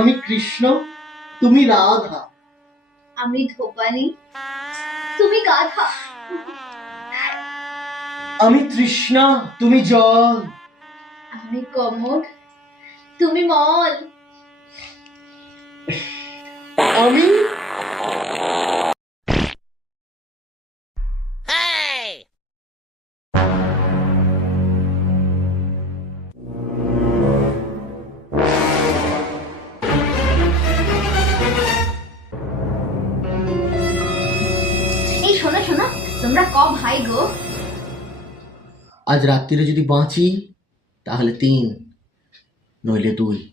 আমি কৃষ্ণ, তুমি রাধা। আমি ধোপানি, তুমি গাধা। আমি তৃষ্ণা, তুমি জল। আমি কমল, তুমি মল। আমি এই শোনো শোনো, তোমরা ক ভাই গো? আজ রাত্রিরে যদি বাঁচি তাহলে 3, নইলে 2।